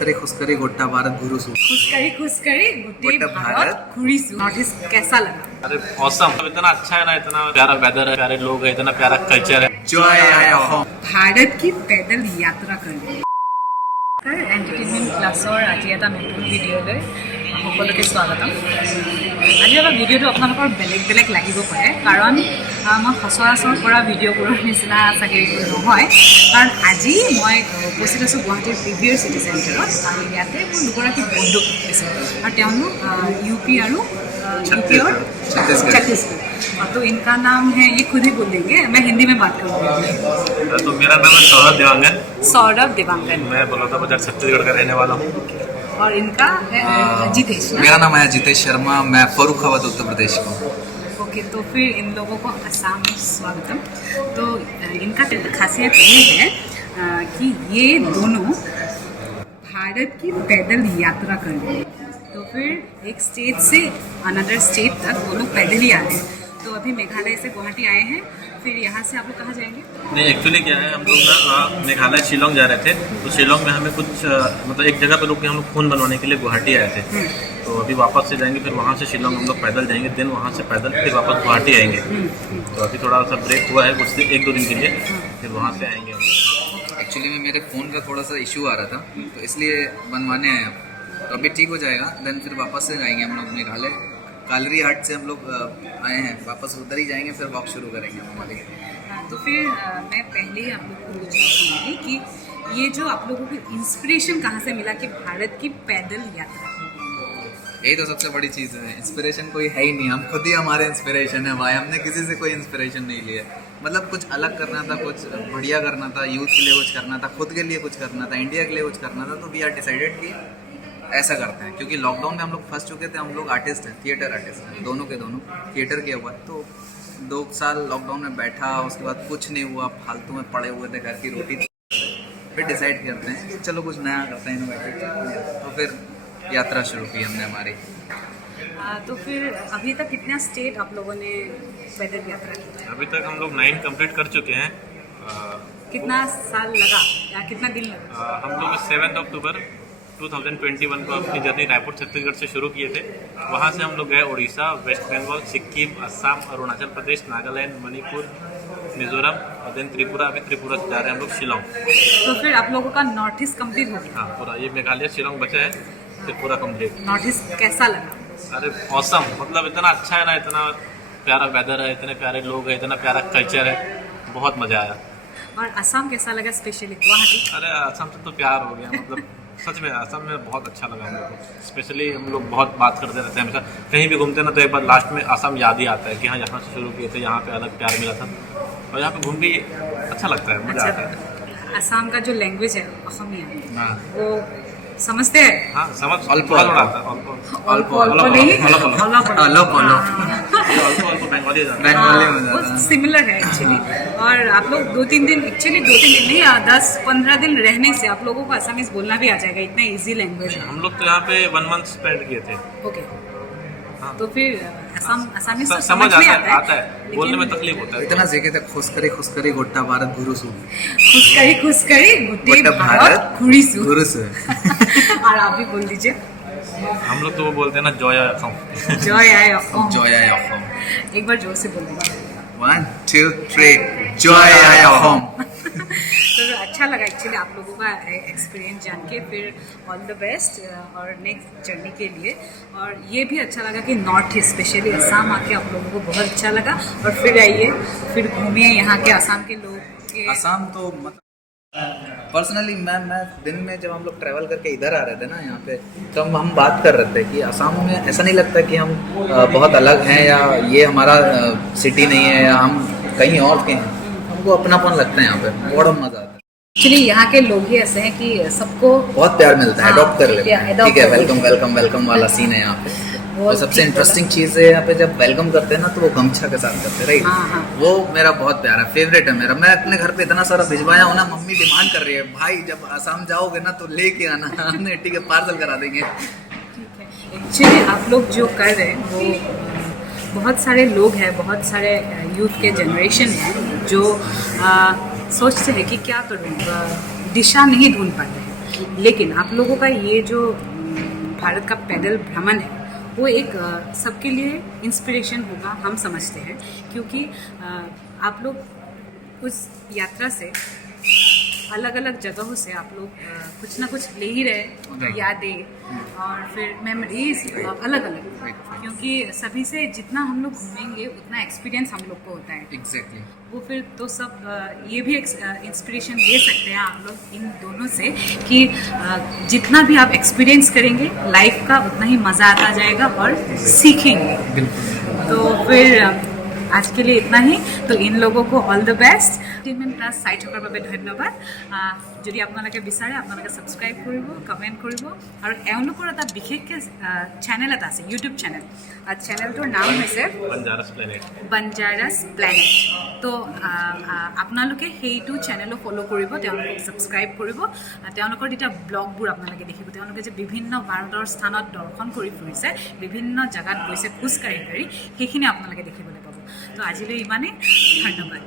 खुशकरी gota Bharat घुरुसु खुशकरी Gutte gota Bharat घुरिसु। North east कैसा लगा? अरे मौसम इतना अच्छा है ना, इतना प्यारा वेदर है, प्यारे लोग है, इतना प्यारा कल्चर है। जॉय आय होम भारत की पैदल यात्रा करने एंटरटेनमेंट क्लासर आज এটা নতুন ভিডিঅ'লৈ সকলোকে স্বাগতম। আজি অলপ ভিডিঅ'টো আপোনালোকৰ বেলেগ বেলেগ লাগিব পাৰে, কাৰণ মই সচৰাচৰ কৰা ভিডিঅ'বোৰৰ নিচিনা চাগে নহয়। কাৰণ আজি মই উপস্থিত আছোঁ গুৱাহাটীৰ প্ৰিভিয়াৰ চিটি চেণ্টাৰত, আৰু ইয়াতে মোৰ দুগৰাকী বন্ধু পাইছোঁ, আৰু তেওঁলোক यूपी और छत्तीसगढ़। तो इनका नाम है, ये खुद ही बोल देंगे, मैं हिंदी में बात करूँगी। तो मेरा नाम है सौरभ देवांगन। सौरभ देवांगन। मैं बलौदा बाजार छत्तीसगढ़ का रहने वाला हूँ। और इनका है जितेश। मेरा नाम है जितेश शर्मा, मैं फर्रुखाबाद उत्तर प्रदेश का। ओके, तो फिर इन लोगों को असम में स्वागतम। तो इनका खासियत ये है कि ये दोनों भारत की पैदल यात्रा कर रहे हैं। तो फिर एक स्टेट से अनदर स्टेट तक वो लोग पैदल ही आ रहे हैं। तो अभी मेघालय से गुवाहाटी आए हैं, फिर यहाँ से आप लोग कहाँ जाएंगे? नहीं, एक्चुअली क्या है, हम लोग ना मेघालय शिलोंग जा रहे थे। तो शिलोंग में हमें कुछ मतलब एक जगह पे रुक के हम लोग खून बनवाने के लिए गुवाहाटी आए थे। तो अभी वापस से जाएंगे, फिर वहाँ से शिलोंग हम लोग पैदल जाएंगे, देन वहाँ से पैदल फिर वापस गुवाहाटी आएंगे। तो अभी थोड़ा सा ब्रेक हुआ है कुछ एक दो दिन के लिए, फिर वहाँ से आएंगे। एक्चुअली में मेरे फ़ोन का थोड़ा सा इशू आ रहा था, तो इसलिए बनवाने आए हैं। तो अभी ठीक हो जाएगा, देन फिर वापस से जाएंगे हम लोग मेघालय। कालरी हाट से हम लोग आए हैं, वापस उधर ही जाएंगे, फिर वॉक शुरू करेंगे हमारे। तो फिर मैं पहले ही आप लोग को पूछना चाहूँगी कि ये जो आप लोगों को इंस्पिरेशन कहाँ से मिला कि भारत की पैदल यात्रा? यही तो सबसे बड़ी चीज़ है, इंस्पिरेशन कोई है ही नहीं, हम खुद ही हमारे इंस्पिरेशन है भाई। हमने किसी से कोई इंस्पिरेशन नहीं लिया, मतलब कुछ अलग करना था, कुछ बढ़िया करना था, यूथ के लिए कुछ करना था, खुद के लिए कुछ करना था, इंडिया के लिए कुछ करना था। तो वी आर डिसाइडेड कि ऐसा करते हैं, क्योंकि लॉकडाउन में हम लोग फंस चुके थे। हम लोग आर्टिस्ट हैं, थिएटर आर्टिस्ट हैं, दोनों के दोनों थिएटर किया हुआ है। तो 2 साल लॉकडाउन में बैठा, उसके बाद कुछ नहीं हुआ, फालतू में पड़े हुए थे, घर की रोटी। फिर डिसाइड करते हैं कि चलो कुछ नया करते हैं, इनोवेटिव। तो फिर यात्रा शुरू की हमने हमारी। तो फिर अभी तक कितना स्टेट आप लोगों ने पैदल यात्रा की? अभी तक हम लोग 9 कंप्लीट कर चुके हैं। कितना साल लगा या कितना दिन लगा? हम लोग 7 अक्टूबर 2021 को अपनी जर्नी रायपुर छत्तीसगढ़ से शुरू किए थे। वहाँ से हम लोग गए उड़ीसा, वेस्ट बंगाल, सिक्किम, असम, अरुणाचल प्रदेश, नागालैंड, मणिपुर, मिजोरम, और देन त्रिपुरा। अभी त्रिपुरा से जा रहे हैं हम लोग शिलोंग। तो फिर आप लोगों का नॉर्थ ईस्ट कम्प्लीट हो गया? हाँ, पूरा ये मेघालय शिलोंग बचा है, त्रिपुरा कम्प्लीट। नॉर्थ ईस्ट कैसा लगा? अरे मौसम मतलब इतना अच्छा है ना, इतना प्यारा वेदर है, इतने प्यारे लोग हैं, इतना प्यारा कल्चर है, बहुत मज़ा आया। और असम कैसा लगा, स्पेशली गुवाहाटी? अरे असम से तो प्यार हो गया, मतलब सच में असम में बहुत अच्छा लगा हम लोग को। स्पेशली हम लोग बहुत बात करते रहते हैं हमेशा, कहीं भी घूमते ना तो एक बार लास्ट में असम याद ही आता है कि हाँ यहाँ से शुरू किए थे, यहाँ पे अलग प्यार मिला था, और यहाँ पे घूम भी अच्छा लगता है, मज़ा आता है। असम का जो लैंग्वेज है असमिया, हाँ वो समझते हैं? हाँ, समझ अल्प थोड़ा थोड़ा आता है, अल्प नहीं, अल्प बंगाली जाता है। बंगाली में वो सिमिलर है एक्चुअली। और आप लोग 2-3 दिन, एक्चुअली 2-3 दिन नहीं, 10-15 दिन रहने से आप लोगों को असमीज बोलना भी आ जाएगा, इतना इजी लैंग्वेज है। हम लोग तो यहाँ पे 1 मंथ स्पेंड किए थे। ओके, हाँ। तो फिर असमीज तो समझ में आता है, बोलने में तकलीफ होता है। इतना सीखे थे, खुशकरी गोट्टा भारत घुरुसु खुशकरी गुट्टे गोट्टा भारत घुरिसु। घुरुसु। और आप भी बोल दीजिए। हम लोग तो वो बोलते हैं ना, जॉय आया खाऊं। जॉय आए अफवाह। जॉय आय होम। एक बार जोर से बोल दीजिए। 1 2 3 जॉय आय होम। तो अच्छा लगा एक्चुअली आप लोगों का एक्सपीरियंस जान के। फिर ऑल द बेस्ट और नेक्स्ट जर्नी के लिए। और ये भी अच्छा लगा कि नॉर्थ ईस्ट स्पेशली असम आके आप लोगों को बहुत अच्छा लगा। और फिर आइए, फिर घूमिए यहाँ के असम के लोग के। असम तो मतलब पर्सनली मैं दिन में जब हम लोग ट्रैवल करके इधर आ रहे थे ना यहाँ पे, तो हम बात कर रहे थे कि असम में ऐसा नहीं लगता कि हम बहुत अलग हैं, या ये हमारा सिटी नहीं है, या हम कहीं और के हैं। हमको अपनापन लगता है यहाँ पे, बड़ा मज़ा आता है। एक्चुअली यहाँ के लोग ही ऐसे हैं कि सबको बहुत प्यार मिलता है, अडॉप्ट कर लेते हैं। adopt ठीक है, कर लेते वेलकम वेलकम वाला सीन है यहाँ पे। वो सबसे इंटरेस्टिंग चीज़ है यहाँ पे, जब वेलकम करते हैं ना तो वो गमछा के साथ करते हैं, राइट? हाँ। वो मेरा बहुत प्यारा फेवरेट है मेरा। मैं अपने घर पे इतना सारा भिजवाया हूँ ना, मम्मी डिमांड कर रही है, भाई जब असम जाओगे ना तो लेके आना। हमने ठीक है, पार्सल करा देंगे। ठीक है, एक्चुअली आप लोग जो कर रहे हैं वो बहुत सारे लोग हैं, बहुत सारे यूथ के जनरेशन हैं जो सोचते हैं कि क्या करूँ, दिशा नहीं ढूंढ पाते हैं। लेकिन आप लोगों का ये जो भारत का पैदल भ्रमण है वो एक सबके लिए इंस्पिरेशन होगा, हम समझते हैं, क्योंकि आप लोग उस यात्रा से अलग अलग जगहों से आप लोग कुछ ना कुछ ले ही रहे, यादें और फिर मेमोरीज अलग अलग, क्योंकि सभी से जितना हम लोग घूमेंगे उतना एक्सपीरियंस हम लोग को होता है। एग्जैक्टली वो फिर तो सब ये भी इंस्पिरेशन ले सकते हैं आप लोग इन दोनों से कि जितना भी आप एक्सपीरियंस करेंगे लाइफ का उतना ही मज़ा आता जाएगा और सीखेंगे। बिल्कुल। तो फिर आज के लिए इतना ही। तो इन लोगों को all the best. Entertainment plus চাই থকাৰ বাবে ধন্যবাদ। যদি আপোনালোকে বিচাৰে আপোনালোকে ছাবস্ক্ৰাইব কৰিব, কমেণ্ট কৰিব, আৰু এওঁলোকৰ এটা বিশেষকৈ চেনেল এটা আছে, ইউটিউব চেনেল, আৰু চেনেলটোৰ নাম হৈছে বনজাৰাছ প্লেনেট। তো আপোনালোকে সেইটো চেনেলো ফ'ল' কৰিব, তেওঁলোকক ছাবস্ক্ৰাইব কৰিব। তেওঁলোকৰ যেতিয়া ব্লগবোৰ আপোনালোকে দেখিব, তেওঁলোকে যে বিভিন্ন ভাৰতৰ স্থানত দৰ্শন কৰি ফুৰিছে, বিভিন্ন জেগাত গৈছে খোজকাঢ়ি কাঢ়ি, সেইখিনি আপোনালোকে দেখিবলৈ পাব। তো আজিলৈ ইমানেই, ধন্যবাদ।